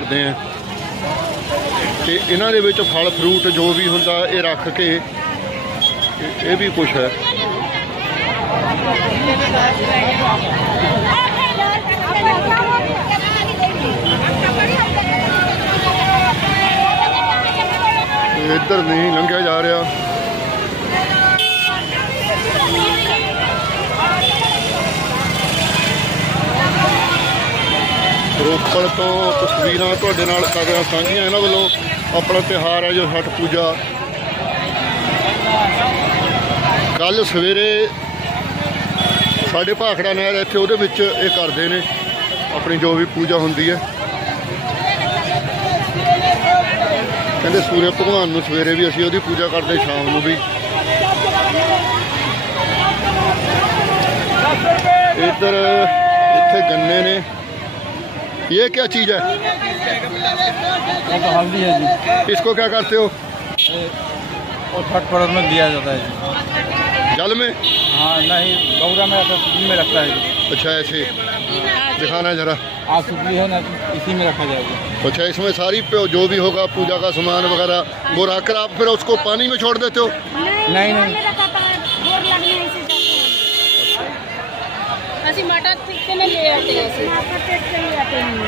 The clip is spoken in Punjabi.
ਕਰਦੇ ਆ। ਤੇ ਇਹਨਾਂ ਦੇ ਵਿੱਚ ਫਲ ਫਰੂਟ ਜੋ ਵੀ ਹੁੰਦਾ, ਇਹ ਰੱਖ ਕੇ ਇਹ- ਵੀ ਕੁਝ ਹੈ। ਇੱਧਰ ਨਹੀਂ ਲੰਘਿਆ ਜਾ ਰਿਹਾ। ਰੋਪੜ ਤੋਂ ਤਸਵੀਰਾਂ ਤੁਹਾਡੇ ਨਾਲ ਕਰ ਰਿਹਾ ਸਾਂਝੀਆਂ ਇਹਨਾਂ ਵੱਲੋਂ ਆਪਣਾ ਤਿਉਹਾਰ ਹੈ ਜੋ ਛਠ ਪੂਜਾ। ਕੱਲ ਸਵੇਰੇ ਸਾਡੇ ਭਾਖੜਾ ਨਹਿਰ ਇੱਥੇ ਉਹਦੇ ਵਿੱਚ ਇਹ ਕਰਦੇ ਨੇ, ਆਪਣੀ ਜੋ ਵੀ ਪੂਜਾ ਹੁੰਦੀ ਹੈ। ਕਹਿੰਦੇ ਸੂਰਜ ਭਗਵਾਨ ਨੂੰ ਸਵੇਰੇ ਵੀ ਅਸੀਂ ਉਹਦੀ ਪੂਜਾ ਕਰਦੇ, ਸ਼ਾਮ ਨੂੰ ਵੀ। ਇੱਧਰ ਇੱਥੇ ਗੰਨੇ ਨੇ। ये क्या चीज़ है? ये तो हल्दी है जी इसको क्या करते हो? और छठ पर्व में दिया जाता है। जल में? हाँ नहीं गौरा में आता में रखता है। अच्छा ऐसे दिखाना जरा। आज सुपली है ना इसी में रखा जाएगा। अच्छा इसमें सारी पे- जो भी होगा पूजा का सामान वगैरह वो रखकर आप फिर उसको पानी में छोड़ देते हो? नहीं, नहीं। अभी मटर कितने ले आते हैं